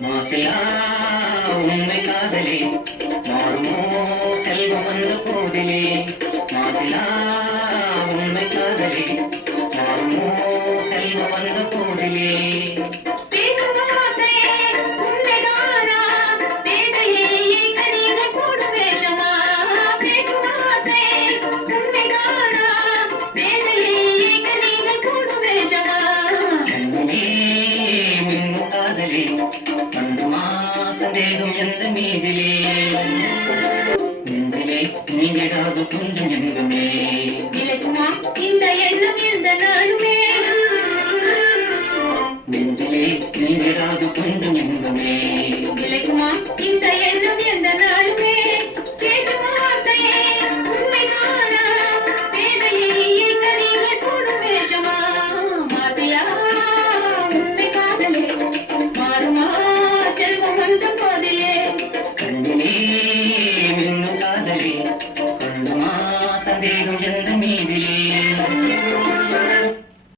மாசிலா உண்மை காதலே மாறுமோ செல்வம் வந்த போதிலே மாசிலா உண்மை காதலே மாறுமோ செல்வம் வந்த போதிலே சந்தேகம் எந்த மீதிலே நெஞ்சிலே நீங்கிடாது கொஞ்சம் எங்குமே விலகுமா இந்த எண்ணம் எந்த நாளுமே